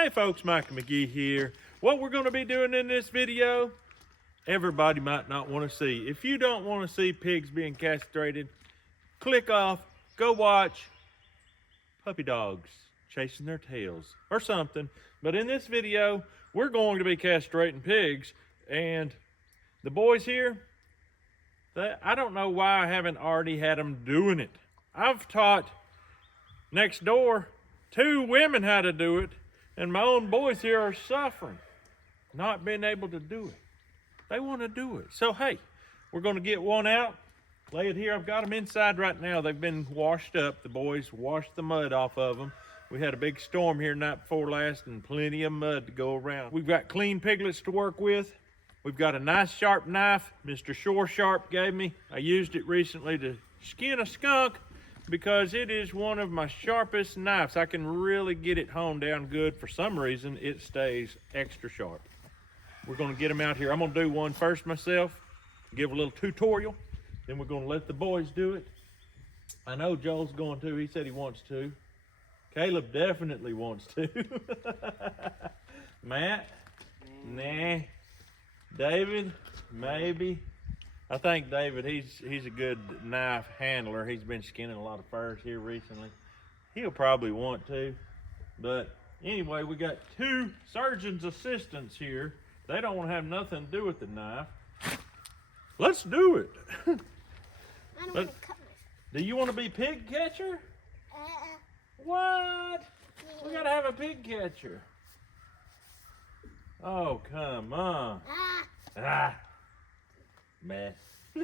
Hey folks, Mike McGee here. What we're going to be doing in this video, everybody might not want to see. If you don't want to see pigs being castrated, click off, go watch puppy dogs chasing their tails or something. But in this video, we're going to be castrating pigs, and the boys here, I don't know why I haven't already had them doing it. I've taught next door 2 women how to do it, and my own boys here are suffering, not being able to do it. They want to do it. So, hey, we're going to get one out, lay it here. I've got them inside right now. They've been washed up. The boys washed the mud off of them. We had a big storm here night before last and plenty of mud to go around. We've got clean piglets to work with. We've got a nice sharp knife Mr. Shore Sharp gave me. I used it recently to skin a skunk, because it is one of my sharpest knives. I can really get it honed down good. For some reason, it stays extra sharp. We're gonna get them out here. I'm gonna do one first myself, give a little tutorial, then we're gonna let the boys do it. I know Joel's going to, he said he wants to. Caleb definitely wants to. Matt? Nah. David? Maybe. I think David, he's a good knife handler. He's been skinning a lot of furs here recently. He'll probably want to. But anyway, we got 2 surgeon's assistants here. They don't want to have nothing to do with the knife. Let's do it. I don't want to cut myself. Do you want to be pig catcher? What? Yeah. We gotta have a pig catcher. Oh, come on. Ah. Mess. He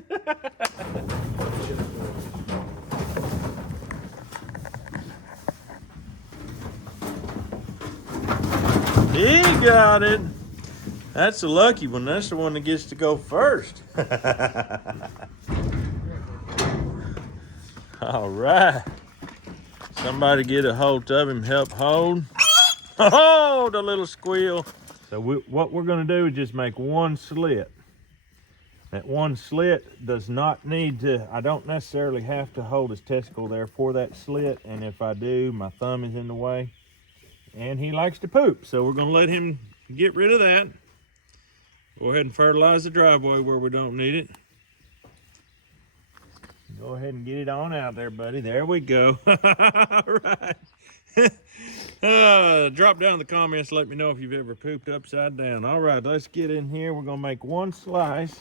got it. That's the lucky one. That's the one that gets to go first. All right. Somebody get a hold of him, help hold. Oh, the little squeal. So what we're gonna do is just make one slit. That one slit does not need to, I don't necessarily have to hold his testicle there for that slit, and if I do, my thumb is in the way. And he likes to poop, so we're gonna let him get rid of that. Go ahead and fertilize the driveway where we don't need it. Go ahead and get it on out there, buddy. There we go. All right. Drop down in the comments, let me know if you've ever pooped upside down. All right, let's get in here. We're gonna make one slice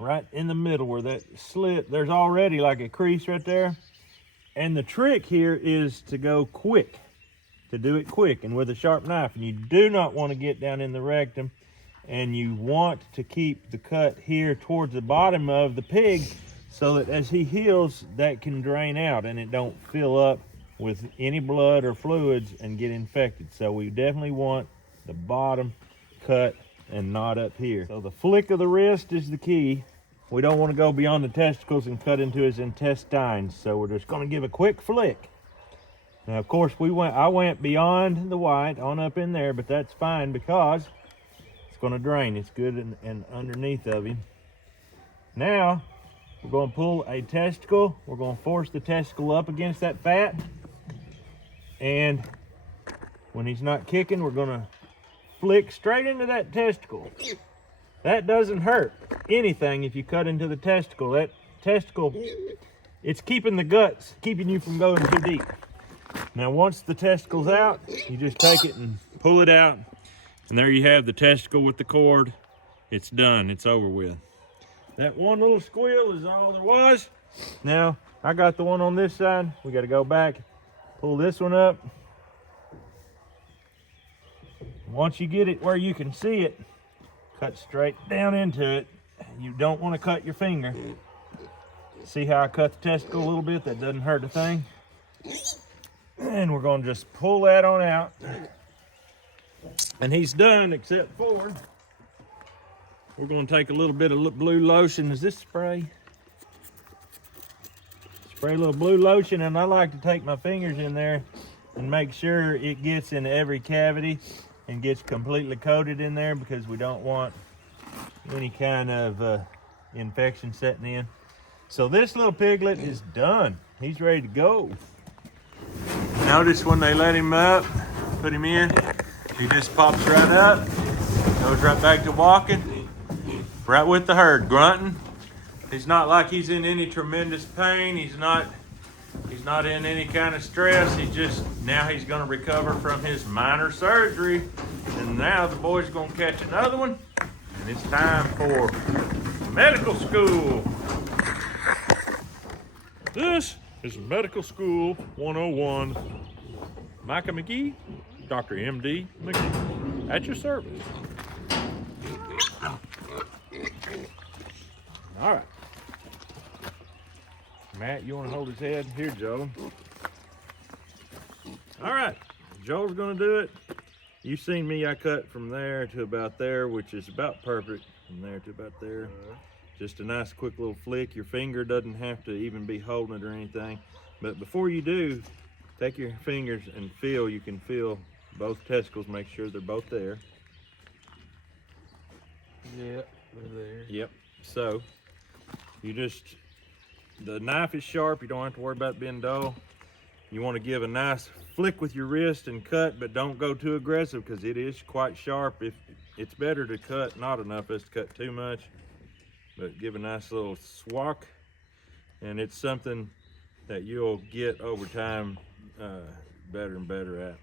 right in the middle where that slit, there's already like a crease right there. And the trick here is to go quick, to do it quick and with a sharp knife. And you do not want to get down in the rectum, and you want to keep the cut here towards the bottom of the pig so that as he heals, that can drain out and it don't fill up with any blood or fluids and get infected. So we definitely want the bottom cut and not up here. So the flick of the wrist is the key. We don't want to go beyond the testicles and cut into his intestines. So we're just going to give a quick flick. Now, of course, I went beyond the white on up in there, but that's fine because it's going to drain. It's good and underneath of him. Now, we're going to pull a testicle. We're going to force the testicle up against that fat. And when he's not kicking, we're going to flick straight into that testicle. That doesn't hurt anything if you cut into the testicle. That testicle, it's keeping the guts, keeping you from going too deep. Now, once the testicle's out, you just take it and pull it out. And there you have the testicle with the cord. It's done. It's over with. That one little squeal is all there was. Now, I got the one on this side. We got to go back, pull this one up. Once you get it where you can see it, cut straight down into it. You don't want to cut your finger. See how I cut the testicle a little bit? That doesn't hurt a thing. And we're going to just pull that on out. And he's done, except for we're going to take a little bit of blue lotion. Is this spray? Spray a little blue lotion, and I like to take my fingers in there and make sure it gets in every cavity and gets completely coated in there, because we don't want any kind of infection setting in. So this little piglet is done. He's ready to go. Notice when they let him up, put him in. He just pops right up, goes right back to walking, right with the herd, grunting. He's not like he's in any tremendous pain. He's not in any kind of stress. Now he's gonna recover from his minor surgery. And now the boy's gonna catch another one. And it's time for medical school. This is Medical School 101. Micah McGee, Dr. M.D. McGee, at your service. All right. Matt, you want to hold his head? Here, Joe. All right, Joel's going to do it. You've seen me, I cut from there to about there, which is about perfect. From there to about there. Just a nice quick little flick. Your finger doesn't have to even be holding it or anything. But before you do, take your fingers and feel. You can feel both testicles, make sure they're both there. Yep, they're there. Yep. So, the knife is sharp. You don't have to worry about it being dull. You want to give a nice flick with your wrist and cut, but don't go too aggressive because it is quite sharp. If it's better to cut not enough as to cut too much, but give a nice little swak, and it's something that you'll get over time better and better at,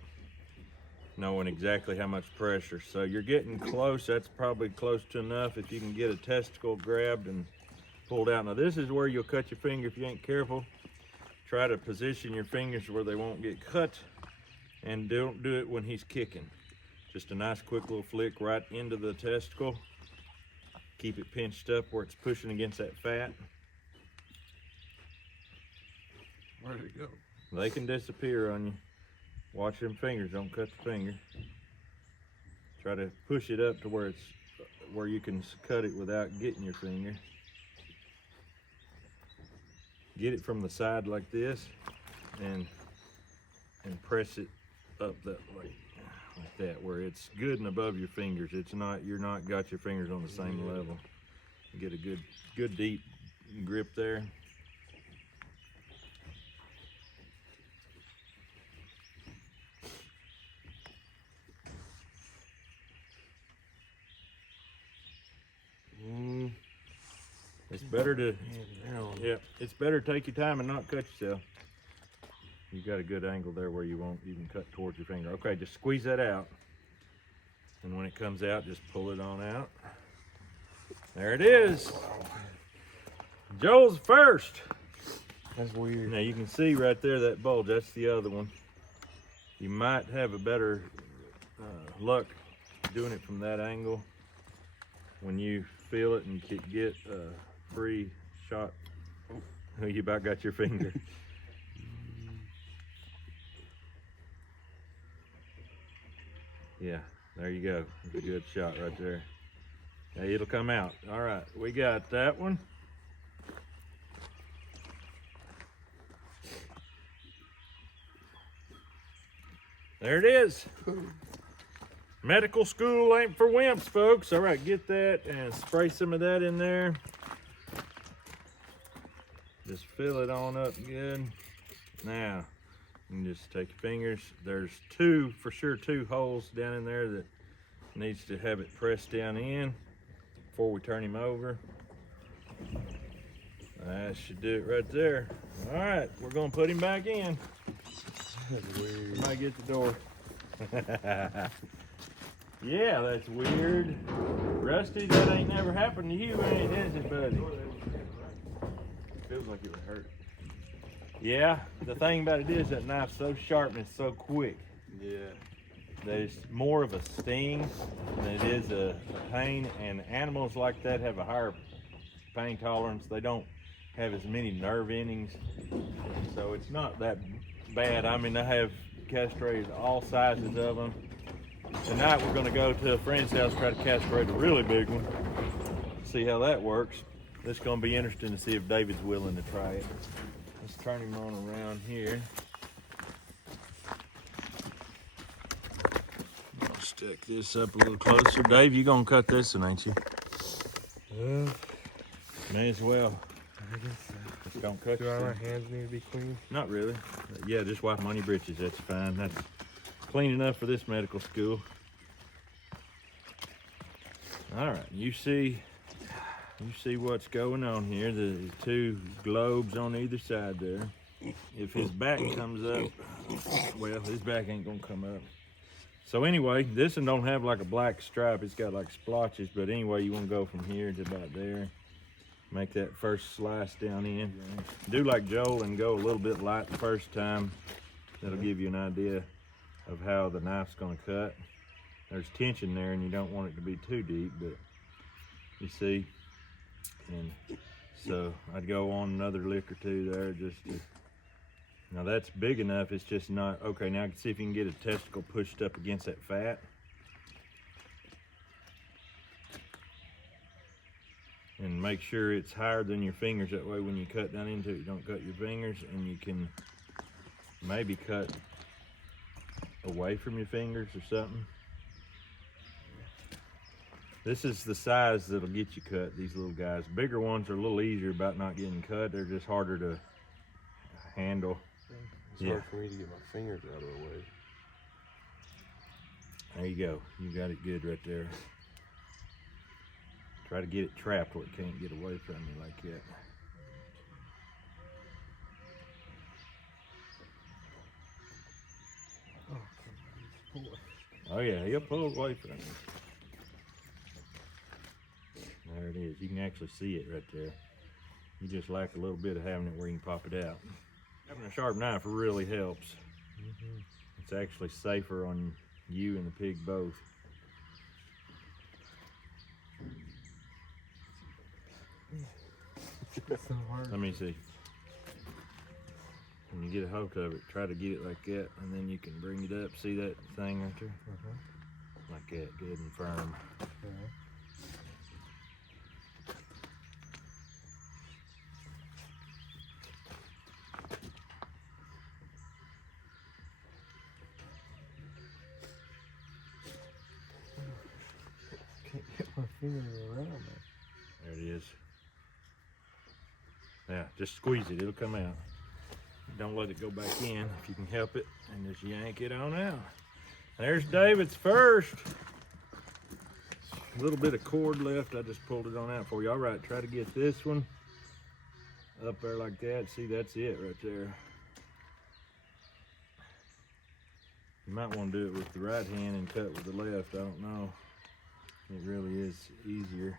knowing exactly how much pressure. So you're getting close. That's probably close to enough if you can get a testicle grabbed and pulled out. Now this is where you'll cut your finger if you ain't careful. Try to position your fingers where they won't get cut, and don't do it when he's kicking. Just a nice quick little flick right into the testicle. Keep it pinched up where it's pushing against that fat. Where did it go? They can disappear on you. Watch them fingers, don't cut the finger. Try to push it up to where you can cut it without getting your finger. Get it from the side like this and press it up that way, like that, where it's good and above your fingers. You're not got your fingers on the same level. You get a good deep grip there. It's better to, it's better to take your time and not cut yourself. You got a good angle there where you won't even cut towards your finger. Okay, just squeeze that out. And when it comes out, just pull it on out. There it is. Joel's first. That's weird. Now you can see right there that bulge, that's the other one. You might have a better luck doing it from that angle when you feel it and get a free shot. Oh, you about got your finger. Yeah, there you go. It's a good shot right there. Yeah, it'll come out. All right, we got that one. There it is. Medical school ain't for wimps, folks. All right, get that and spray some of that in there. Just fill it on up good. Now, you can just take your fingers. There's for sure two holes down in there that needs to have it pressed down in before we turn him over. That should do it right there. All right, we're gonna put him back in. That's weird. Somebody get the door. Yeah, that's weird. Rusty, that ain't never happened to you, ain't it, is it, buddy? Feels like it would hurt. Yeah, the thing about it is that knife's so sharp and it's so quick. Yeah. There's more of a sting than it is a pain, and animals like that have a higher pain tolerance. They don't have as many nerve endings, so it's not that bad. I mean, I have castrated all sizes of them. Tonight we're going to go to a friend's house, try to castrate a really big one, see how that works. It's going to be interesting to see if David's willing to try it. Let's turn him on around here. I'll stick this up a little closer. Dave, you going to cut this one, ain't you? May as well. I guess so. Just don't cut Do all my hands need to be clean? Not really. Yeah, just wipe them on your britches. That's fine. clean enough for this medical school. All right, you see what's going on here. The two globes on either side there. If his back comes up, well, his back ain't gonna come up. So anyway, this one don't have like a black stripe. It's got like splotches, but anyway, you wanna go from here to about there. Make that first slice down in. Do like Joel and go a little bit light the first time. That'll give you an idea of how the knife's gonna cut. There's tension there and you don't want it to be too deep, but you see. And so I'd go on another lick or two there just to, now that's big enough, it's just not, okay, now I can see if you can get a testicle pushed up against that fat. And make sure it's higher than your fingers, that way when you cut down into it, you don't cut your fingers, and you can maybe cut away from your fingers or something. This is the size that'll get you cut, these little guys. Bigger ones are a little easier about not getting cut. They're just harder to handle. It's hard for me to get my fingers out of the way. There you go. You got it good right there. Try to get it trapped where it can't get away from you like that. Oh yeah, he'll pull away from you. There it is. You can actually see it right there. You just lack a little bit of having it where you can pop it out. Having a sharp knife really helps. It's actually safer on you and the pig both. So hard. Let me see. When you get a hold of it, try to get it like that, and then you can bring it up. See that thing right there? Like that, good and firm. Can't get my finger around that. There it is. Yeah, just squeeze it, it'll come out. Don't let it go back in if you can help it, and just yank it on out. There's David's first. A little bit of cord left, I just pulled it on out for you. All right, try to get this one up there like that. See, that's it right there. You might want to do it with the right hand and cut with the left, I don't know. It really is easier.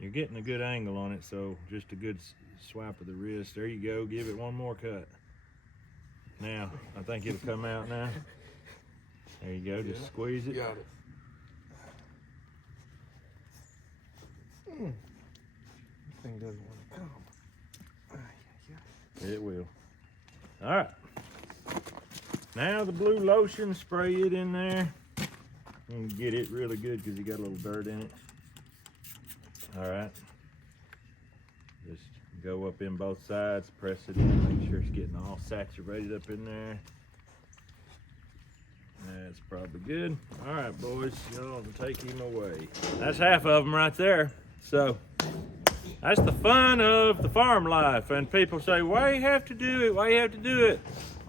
You're getting a good angle on it, so just a good swipe of the wrist. There you go, give it one more cut. Now, I think it'll come out now. There you go, just squeeze it. Got it. This thing doesn't want to come. It will. All right. Now the blue lotion, spray it in there. And get it really good because you got a little dirt in it. All right. Just go up in both sides, press it in, make sure it's getting all saturated up in there. That's probably good. All right, boys, y'all take him away. That's half of them right there. So that's the fun of the farm life. And people say, why you have to do it? Why you have to do it?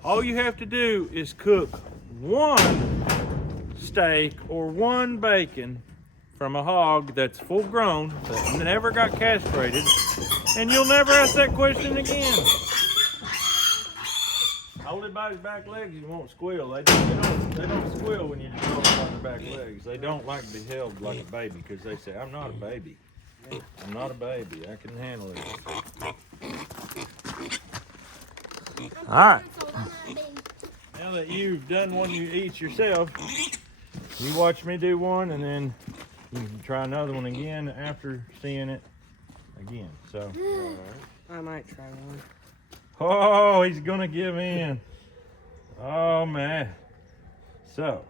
All you have to do is cook one steak or one bacon from a hog that's full grown, that never got castrated, and you'll never ask that question again. Hold it by his back legs, you won't squeal. They don't squeal when you just hold it by their back legs. They don't like to be held like a baby because they say, I'm not a baby. I'm not a baby. I can handle it. All right. Now that you've done one you eat yourself, you watch me do one, and then you can try another one again after seeing it again. So, I might try one. oh, he's gonna give in. Oh man. So,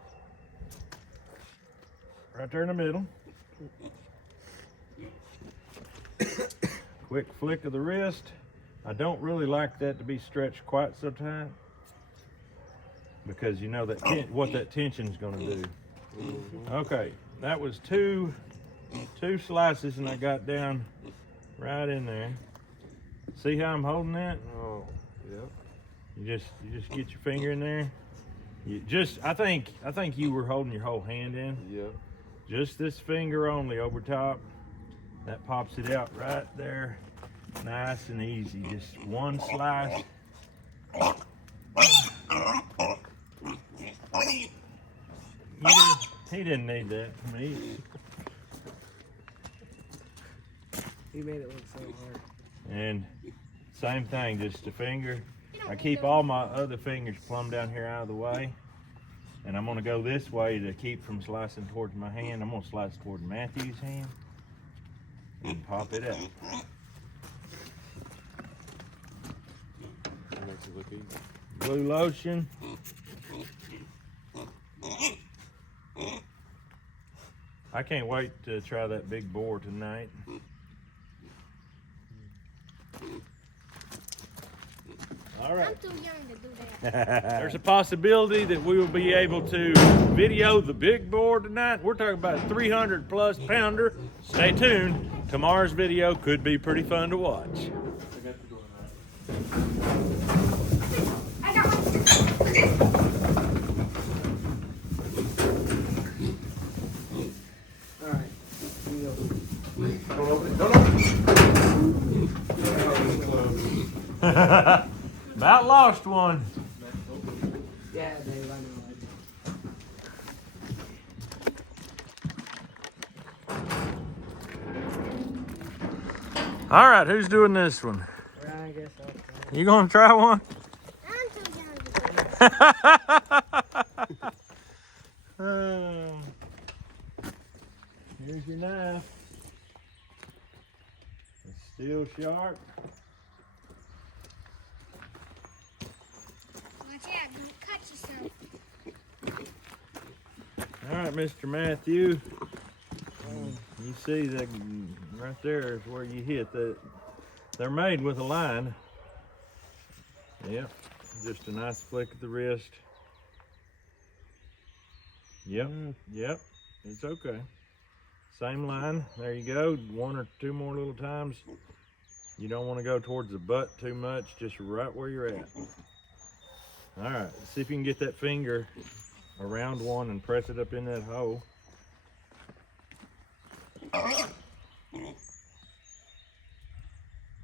right there in the middle. Quick flick of the wrist. I don't really like that to be stretched quite so tight, because you know that what that tension's gonna do. Okay, that was two 2 slices and I got down right in there. See how I'm holding that? Oh, yep. You just get your finger in there. I think you were holding your whole hand in. Yep. Just this finger only over top. That pops it out right there. Nice and easy. Just one slice. He didn't need that from me. He made it look so hard. And same thing, just a finger. I keep all my other fingers plumb down here out of the way. And I'm gonna go this way to keep from slicing towards my hand. I'm gonna slice towards Matthew's hand and pop it out. That makes it look easy. Blue lotion. I can't wait to try that big boar tonight. All right. I'm too young to do that. There's a possibility that we will be able to video the big boar tonight. We're talking about a 300 plus pounder. Stay tuned. Tomorrow's video could be pretty fun to watch. I got one. All right. Here you go. Don't open it. Don't open it. About lost one. Yeah, Dave, I know. All right, who's doing this one? Well, I guess I'll try. You gonna try one? I'm too young to do that. Here's your knife. It's still sharp. Watch out, you cut yourself. All right, Mr. Matthew. You see that right there is where you hit that. They're made with a line. Yep, just a nice flick of the wrist. Yep, yep, it's okay. Same line, there you go. 1 or 2 more little times. You don't want to go towards the butt too much, just right where you're at. All right, see if you can get that finger around one and press it up in that hole.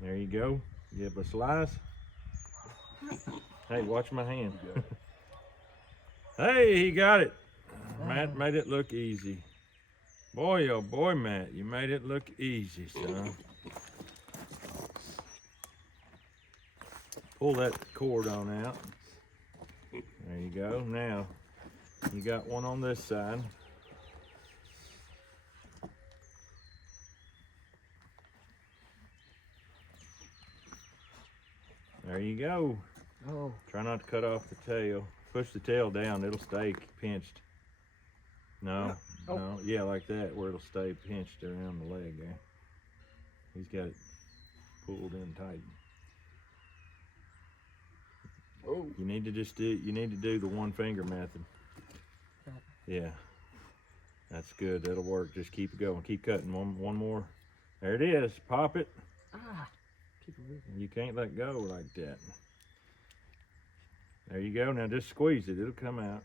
There you go. Give a slice. Hey, watch my hand. Hey, he got it. Matt made it look easy. Boy, oh boy, Matt, you made it look easy, son. Pull that cord on out. There you go. Now, you got one on this side. There you go. Oh. Try not to cut off the tail. Push the tail down, it'll stay pinched. No, Oh. no, yeah, like that, where it'll stay pinched around the leg there. He's got it pulled in tight. Oh. You need to do the one finger method. Yeah, that's good, that'll work. Just keep it going, keep cutting. One more. There it is, pop it. Ah. Keep it moving. You can't let go like that. There you go. Now just squeeze it. It'll come out.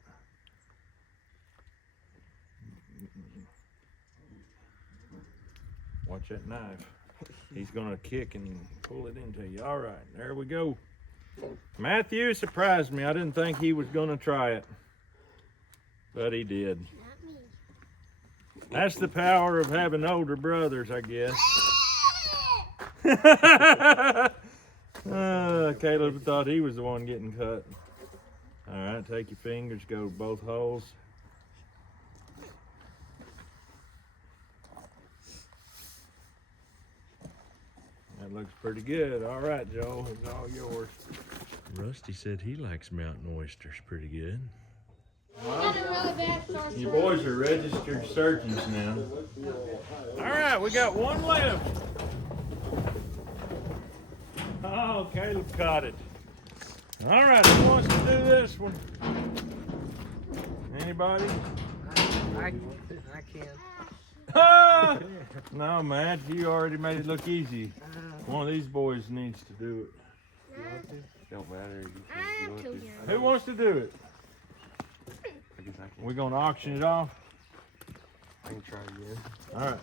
Watch that knife. He's going to kick and pull it into you. All right. There we go. Matthew surprised me. I didn't think he was going to try it. But he did. Not me. That's the power of having older brothers, I guess. Caleb thought he was the one getting cut. All right, take your fingers, go to both holes. That looks pretty good. All right, Joe, it's all yours. Rusty said he likes mountain oysters pretty good. We got a really bad source. You boys are registered surgeons now. All right, we got one left. Oh, Caleb caught it. All right, who wants to do this one? Anybody? I can. No, Matt, you already made it look easy. One of these boys needs to do it. Don't matter. I'm too young. Who wants to do it? I guess I can. We're gonna auction it off. I can try again. All right.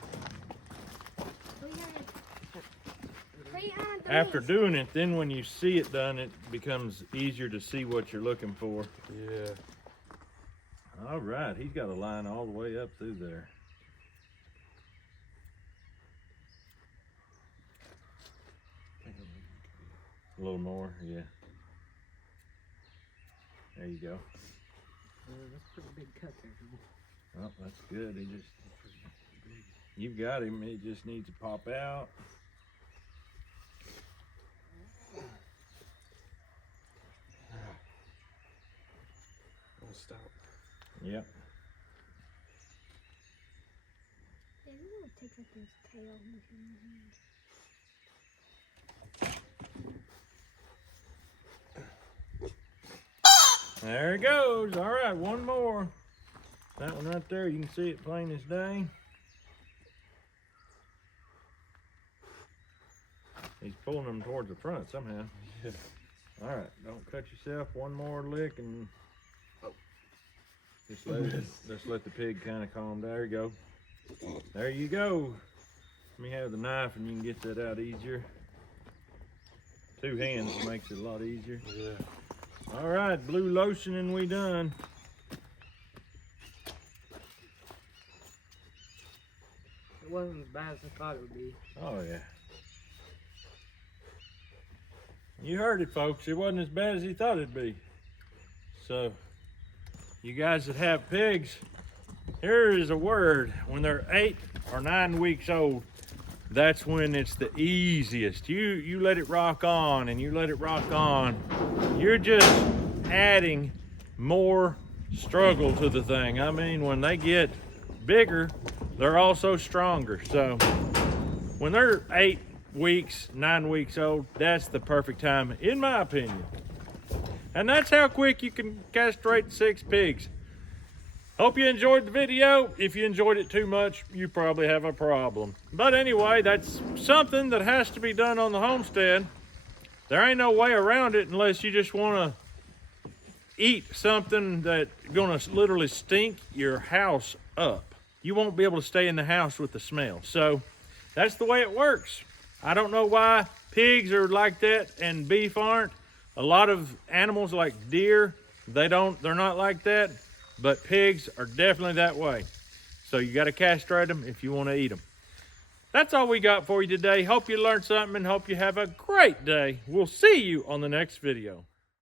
Put it on the After list. doing it, then when you see it done, it becomes easier to see what you're looking for. Yeah. All right, he's got a line all the way up through there. A little more, yeah. There you go. That's a pretty big cut there. Oh, that's good. He just, you've got him. He just needs to pop out. Don't stop. Yep. Yeah, you know it takes like this tail machine. There it goes. All right, one more. That one right there, you can see it plain as day. He's pulling them towards the front somehow. Yeah. All right, don't cut yourself. One more lick and just let the pig kind of calm down. There you go. There you go. Let me have the knife and you can get that out easier. Two hands makes it a lot easier. Yeah. All right, blue lotion and we done. It wasn't as bad as I thought it would be. Oh yeah. You heard it, folks. It wasn't as bad as he thought it'd be. So, you guys that have pigs, here is a word. When they're 8 or 9 weeks old, that's when it's the easiest. You let it rock on and you let it rock on. You're just adding more struggle to the thing. I mean, when they get bigger, they're also stronger. So when they're 8 weeks, 9 weeks old, that's the perfect time, in my opinion. And that's how quick you can castrate 6 pigs. Hope you enjoyed the video. If you enjoyed it too much, you probably have a problem. But anyway, that's something that has to be done on the homestead. There ain't no way around it unless you just want to eat something that's gonna literally stink your house up. You won't be able to stay in the house with the smell. So that's the way it works. I don't know why pigs are like that and beef aren't. A lot of animals like deer, they're not like that. But pigs are definitely that way. So you got to castrate them if you want to eat them. That's all we got for you today. Hope you learned something and hope you have a great day. We'll see you on the next video.